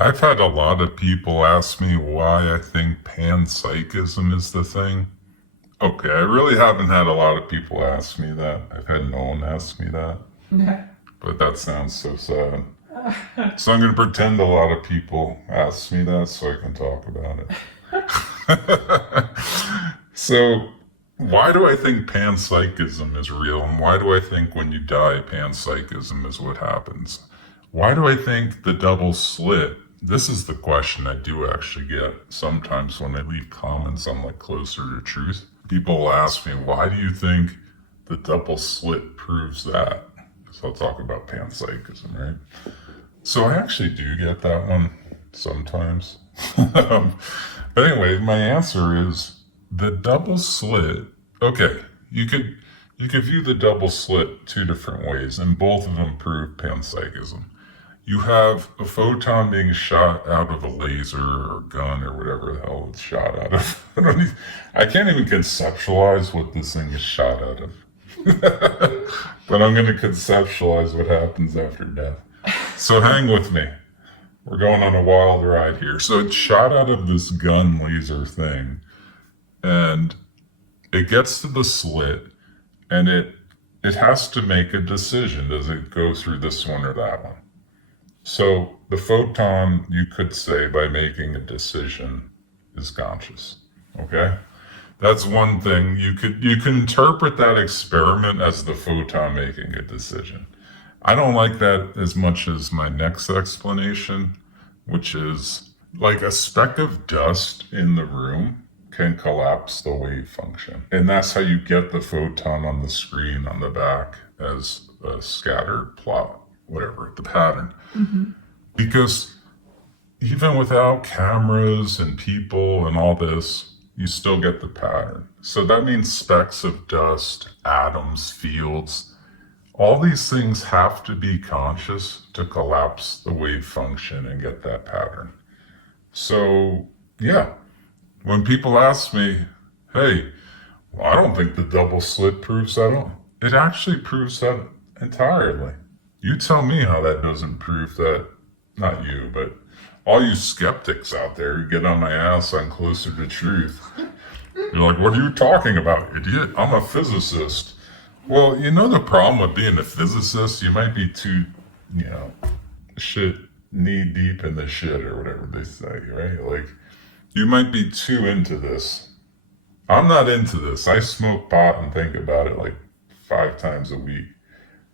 I've had a lot of people ask me why I think panpsychism is the thing. Okay, I really haven't had a lot of people ask me that. I've had no one ask me that, but that sounds so sad. So I'm going to pretend a lot of people ask me that so I can talk about it. So, why do I think panpsychism is real? And why do I think when you die, panpsychism is what happens? Why do I think the double slit? This is the question I do actually get sometimes when I leave comments on like Closer to Truth. People will ask me, why do you think the double slit proves that? So I'll talk about panpsychism, right? So I actually do get that one sometimes. But anyway, my answer is the double slit. Okay, you could you could view the double slit two different ways, and both of them prove panpsychism. You have a photon being shot out of a laser or gun or whatever the hell it's shot out of. I can't even conceptualize what this thing is shot out of. But I'm going to conceptualize what happens after death. So hang with me. We're going on a wild ride here. So it's shot out of this gun laser thing, and it gets to the slit, and it has to make a decision. Does it go through this one or that one? So the photon, you could say, by making a decision, is conscious. Okay? That's one thing. You can interpret that experiment as the photon making a decision. I don't like that as much as my next explanation, which is like a speck of dust in the room can collapse the wave function. And that's how you get the photon on the screen on the back as a scattered plot, whatever, the pattern. Because even without cameras and people and all this, you still get the pattern. So that means specks of dust, atoms, fields, all these things have to be conscious to collapse the wave function and get that pattern. So, yeah, when people ask me, hey, well, I don't think the double slit proves that all. It actually proves that entirely. You tell me how that doesn't prove that. Not you, but all you skeptics out there who get on my ass on Closer to Truth. You're like, what are you talking about, idiot? I'm a physicist. Well, you know the problem with being a physicist? You might be too, you know, shit knee deep in the shit or whatever they say, right? Like, you might be too into this. I'm not into this. I smoke pot and think about it like 5 times a week.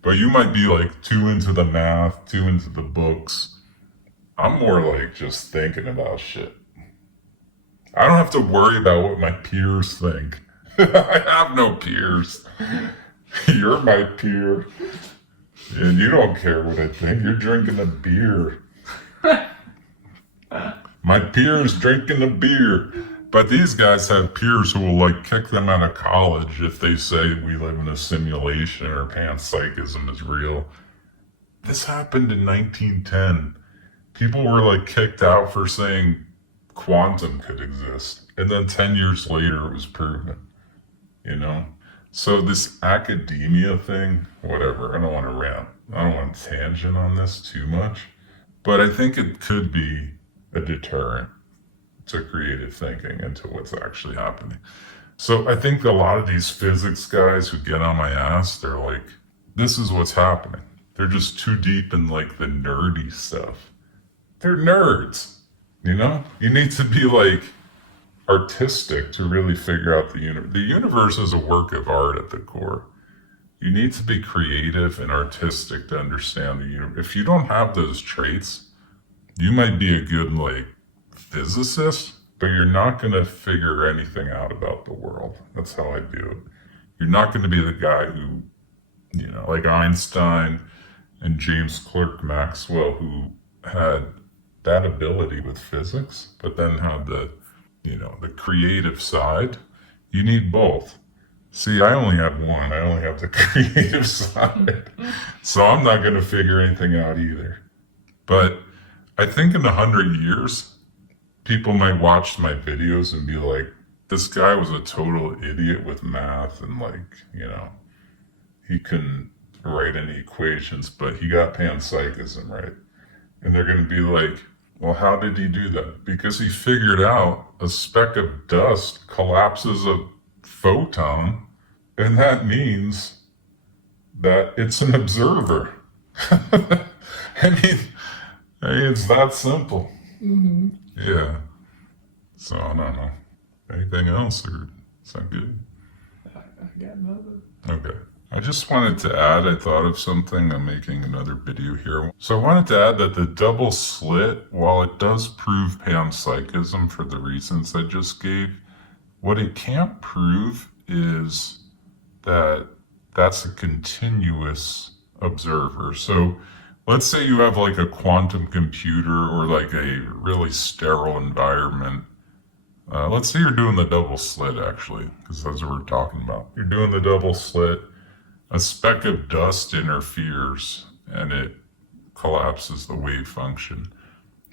But you might be like too into the math, too into the books. I'm more like just thinking about shit. I don't have to worry about what my peers think. I have no peers. You're my peer. And you don't care what I think. You're drinking a beer. My peer's drinking a beer. But these guys have peers who will like kick them out of college if they say we live in a simulation or panpsychism is real. This happened in 1910. People were like kicked out for saying quantum could exist. And then 10 years later, it was proven, you know? So this academia thing, whatever, I don't want to rant. I don't want to tangent on this too much. But I think it could be a deterrent to creative thinking into what's actually happening. So I think a lot of these physics guys who get on my ass, they're like, this is what's happening. They're just too deep in like the nerdy stuff. They're nerds, you know? You need to be like artistic to really figure out the universe. The universe is a work of art at the core. You need to be creative and artistic to understand the universe. If you don't have those traits, you might be a good like physicist, but you're not going to figure anything out about the world. That's how I view it. You're not going to be the guy who, you know, like Einstein and James Clerk Maxwell, who had that ability with physics, but then had the, you know, the creative side. You need both. See, I only have one. I only have the creative side. So I'm not going to figure anything out either. But I think in 100 years, people might watch my videos and be like, this guy was a total idiot with math and like, you know, he couldn't write any equations, but he got panpsychism right. And they're going to be like, Well, how did he do that? Because he figured out a speck of dust collapses a photon, and that means that it's an observer. I mean, it's that simple. Mm-hmm. Yeah. So I don't know. Anything else, or is that good? I got nothing. Okay. I just wanted to add, I thought of something. I'm making another video here. So I wanted to add that the double slit, while it does prove panpsychism for the reasons I just gave, what it can't prove is that that's a continuous observer. So let's say you have like a quantum computer or like a really sterile environment. Let's say you're doing the double slit, actually, because that's what we're talking about. You're doing the double slit, a speck of dust interferes and it collapses the wave function.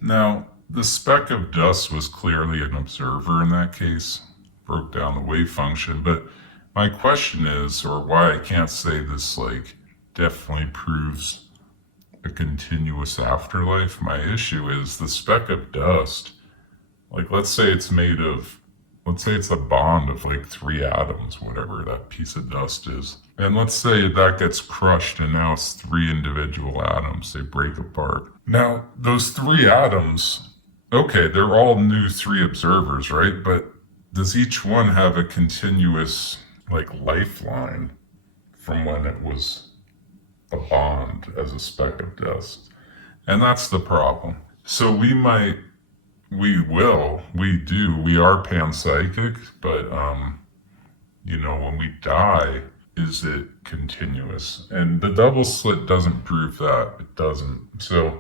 Now, the speck of dust was clearly an observer in that case, broke down the wave function, but my question is, or why I can't say this like definitely proves a continuous afterlife, my issue is the speck of dust. Like, let's say it's a bond of like 3 atoms, whatever that piece of dust is. And let's say that gets crushed and now it's 3 individual atoms. They break apart. Now, those 3 atoms, okay, they're all new 3 observers, right? But does each one have a continuous, like, lifeline from when it was a bond as a speck of dust? And that's the problem. So we are panpsychic, but when we die, is it continuous? And the double slit doesn't prove that. It doesn't. So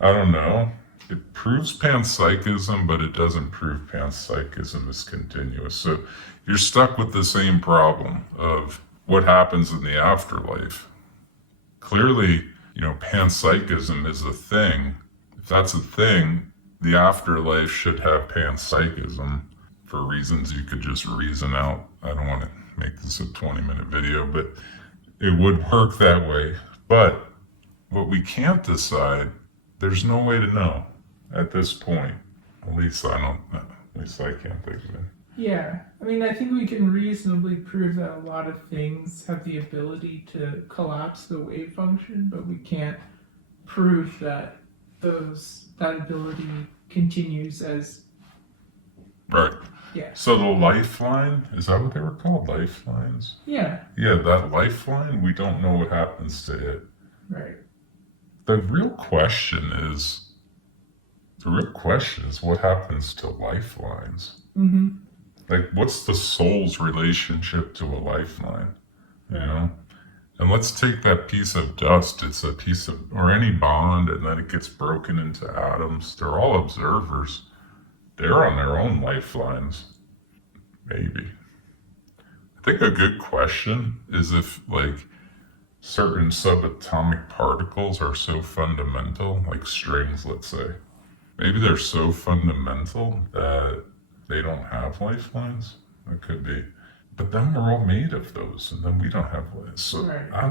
I don't know. It proves panpsychism, but it doesn't prove panpsychism is continuous. So you're stuck with the same problem of what happens in the afterlife. Clearly, panpsychism is a thing. If that's a thing, the afterlife should have panpsychism for reasons you could just reason out. I don't want to make this a 20-minute video, but it would work that way. But what we can't decide, there's no way to know at this point. At least I can't think of it. Yeah, I mean, I think we can reasonably prove that a lot of things have the ability to collapse the wave function, but we can't prove that that ability continues as. Right. Yeah. So the lifeline, is that what they were called? Lifelines? Yeah. Yeah, that lifeline, we don't know what happens to it. Right. The real question is what happens to lifelines? Mm-hmm. Like, what's the soul's relationship to a lifeline? You know? And let's take that piece of dust. It's a piece of, or any bond, and then it gets broken into atoms. They're all observers. They're on their own lifelines. Maybe. I think a good question is if, like, certain subatomic particles are so fundamental, like strings, let's say. Maybe they're so fundamental that they don't have lifelines. It could be. But then we're all made of those, and then we don't have lives. So Right. I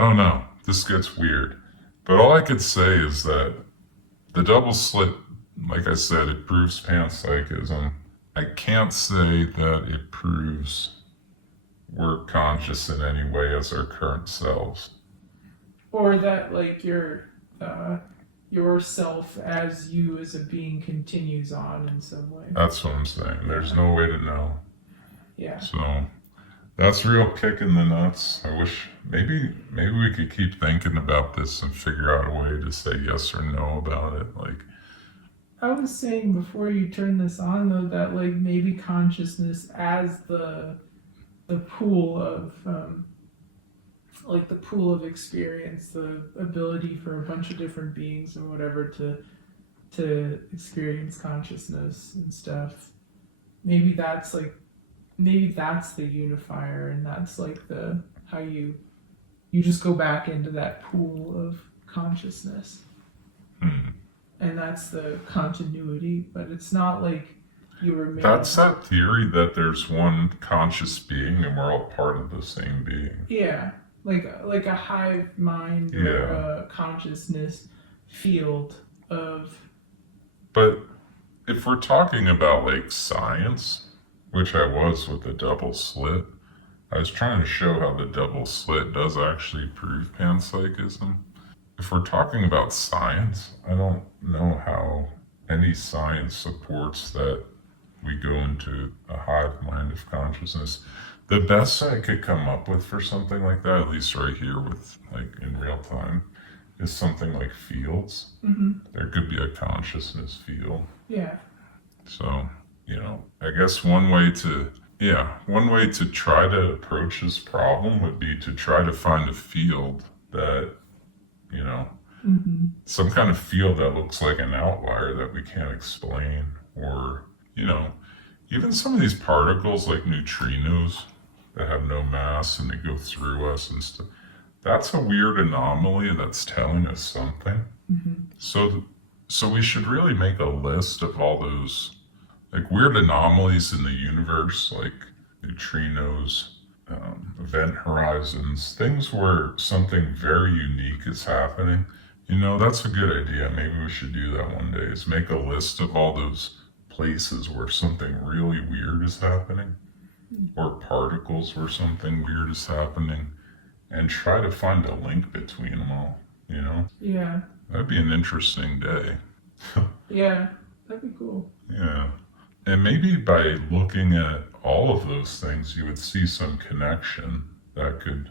don't know. This gets weird. But all I could say is that the double slit, like I said, it proves panpsychism. I can't say that it proves we're conscious in any way as our current selves. Or that, like, your self as you as a being continues on in some way. That's what I'm saying. There's no way to know. Yeah. So that's real kick in the nuts. I wish maybe we could keep thinking about this and figure out a way to say yes or no about it. Like, I was saying before you turn this on, though, that, like, maybe consciousness as the pool of the pool of experience, the ability for a bunch of different beings and whatever to experience consciousness and stuff. Maybe that's the unifier, and that's like the how you just go back into that pool of consciousness. And that's the continuity, but it's not like you remain. That's that theory that there's one conscious being and we're all part of the same being. Yeah, like a hive mind or a consciousness field of. But if we're talking about like science, which I was with the double slit, I was trying to show how the double slit does actually prove panpsychism. If we're talking about science, I don't know how any science supports that we go into a hive mind of consciousness. The best I could come up with for something like that, at least right here with like in real time, is something like fields. Mm-hmm. There could be a consciousness field. Yeah. So, I guess one way to try to approach this problem would be to try to find a field that, Mm-hmm. some kind of field that looks like an outlier that we can't explain, or, even some of these particles like neutrinos that have no mass and they go through us and stuff. That's a weird anomaly that's telling us something. Mm-hmm. So we should really make a list of all those like weird anomalies in the universe, like neutrinos, event horizons, things where something very unique is happening. That's a good idea. Maybe we should do that one day, is make a list of all those places where something really weird is happening, or particles where something weird is happening, and try to find a link between them all, Yeah. That'd be an interesting day. Yeah. That'd be cool. Yeah. And maybe by looking at all of those things, you would see some connection that could,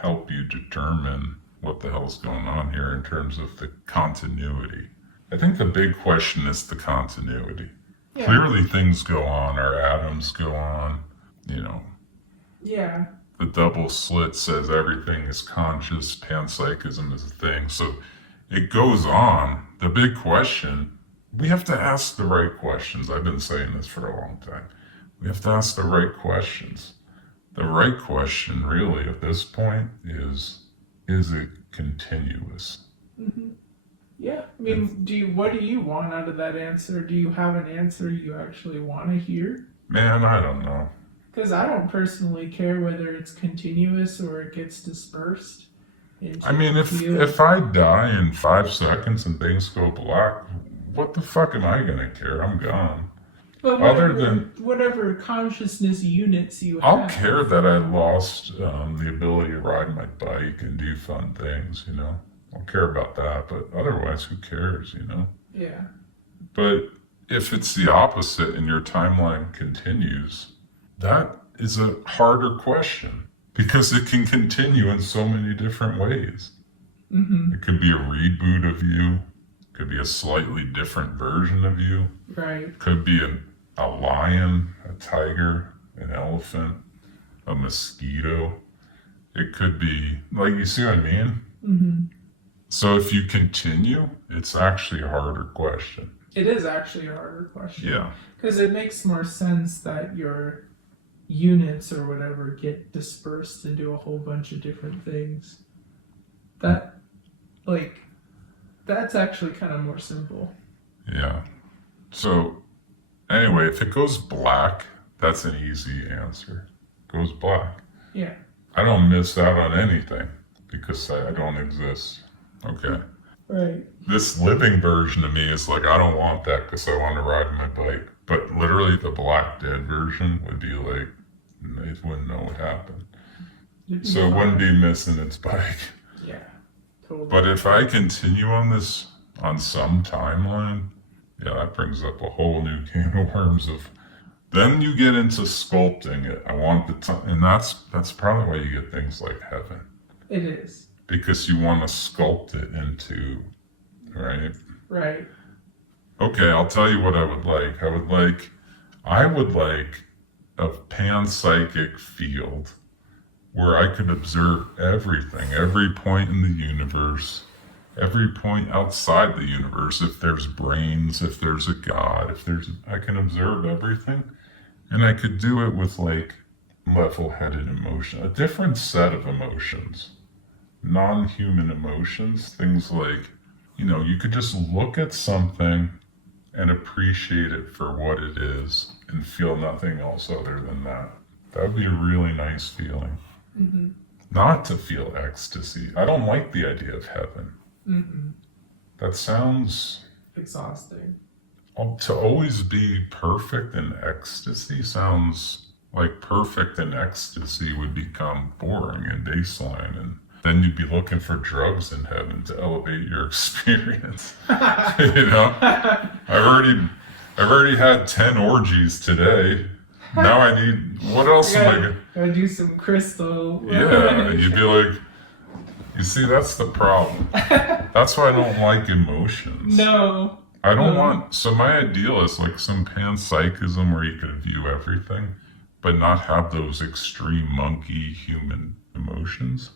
help you determine what the hell's going on here in terms of the continuity. I think the big question is the continuity. Yeah. Clearly things go on, our atoms go on, Yeah. the double slit says everything is conscious, panpsychism is a thing. So it goes on. The big question, we have to ask the right questions. I've been saying this for a long time. We have to ask the right questions. The right question really at this point is it continuous? Mm-hmm. Yeah. I mean, what do you want out of that answer? Do you have an answer you actually want to hear? Man, I don't know. Because I don't personally care whether it's continuous or it gets dispersed. I mean, if I die in 5 seconds and things go black, what the fuck am I gonna care? I'm gone. But whatever consciousness units you have. I'll care that I lost the ability to ride my bike and do fun things, I'll care about that, but otherwise, who cares, Yeah. But if it's the opposite and your timeline continues, that is a harder question because it can continue in so many different ways. Mm-hmm. It could be a reboot of you. It could be a slightly different version of you. Right. It could be a lion, a tiger, an elephant, a mosquito. It could be, like, you see what I mean? Mm-hmm. So if you continue, it's actually a harder question. It is actually a harder question. Yeah. Because it makes more sense that your units or whatever get dispersed into a whole bunch of different things. That's actually kind of more simple. Yeah. So anyway, if it goes black, that's an easy answer. It goes black. Yeah. I don't miss out on anything because I don't exist. Okay. Right. This living version of me is like, I don't want that because I want to ride my bike. But literally the black dead version would be like, it wouldn't know what happened. So it wouldn't be missing its bike. Yeah, totally. But if I continue on this on some timeline, yeah, that brings up a whole new can of worms of. Then you get into sculpting it. I want the time, and that's probably why you get things like heaven. It is. Because you want to sculpt it into, right? Right. Okay, I'll tell you what I would like. I would like a panpsychic field where I could observe everything, every point in the universe, every point outside the universe. If there's brains, if there's a God, I can observe everything. And I could do it with like level-headed emotion, a different set of emotions, non-human emotions, things like, you could just look at something and appreciate it for what it is and feel nothing else other than that. That would be a really nice feeling. Mm-hmm. Not to feel ecstasy. I don't like the idea of heaven. Mm-hmm. That sounds exhausting. To always be perfect in ecstasy sounds like perfect in ecstasy would become boring and baseline, and then you'd be looking for drugs in heaven to elevate your experience. You know, I've already had 10 orgies today. Now I need, what else am I gonna? Gotta do some crystal. Yeah, you'd be like, you see, that's the problem. That's why I don't like emotions. No. I don't want, so my ideal is like some panpsychism where you could view everything, but not have those extreme monkey human emotions.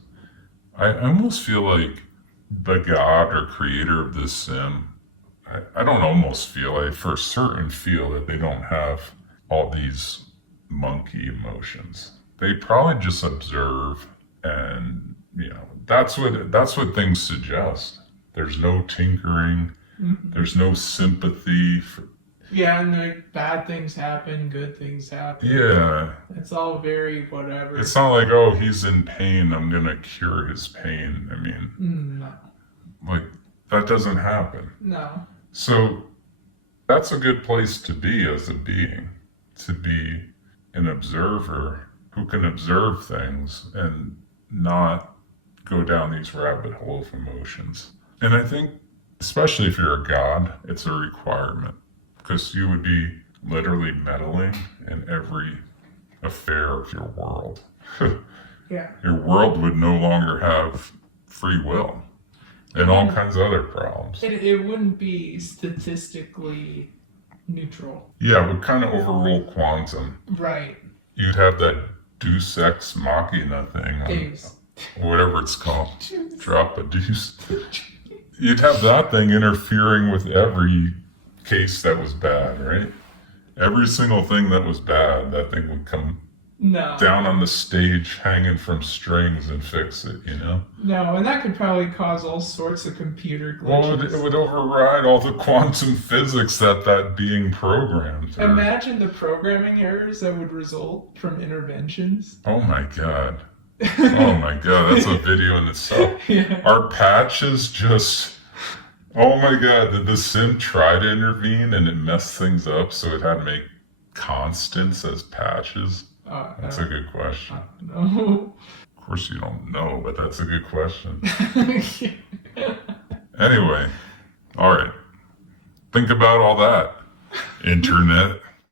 I almost feel like the God or creator of this sim, I don't almost feel, I for certain feel that they don't have all these monkey emotions. They probably just observe, and you know, that's what things suggest. There's no tinkering. There's no sympathy. Yeah, and like bad things happen, good things happen. Yeah. It's all very whatever. It's not like, oh, he's in pain, I'm gonna cure his pain. I mean, no. Like, that doesn't happen. No. So that's a good place to be as a being, to be an observer who can observe things and not go down these rabbit hole of emotions. And I think, especially if you're a god, it's a requirement, because you would be literally meddling in every affair of your world. Yeah. Your world would no longer have free will and all kinds of other problems. It wouldn't be statistically neutral. Yeah, it would kind of overrule quantum. Right. You'd have that Deus Ex Machina thing. Whatever it's called. Drop a deuce. You'd have that thing interfering with every case that was bad, right? Every single thing that was bad, that thing would come down on the stage hanging from strings and fix it, you know? No, and that could probably cause all sorts of computer glitches. Well, it would override all the quantum physics that being programmed. Imagine the programming errors that would result from interventions. Oh my God. Oh my God, that's a video in itself. Yeah. Our patches just, oh my God, did the sim try to intervene and it messed things up, so it had to make constants as patches? That's a good question. No. Of course you don't know, but that's a good question. Anyway, all right. Think about all that. Internet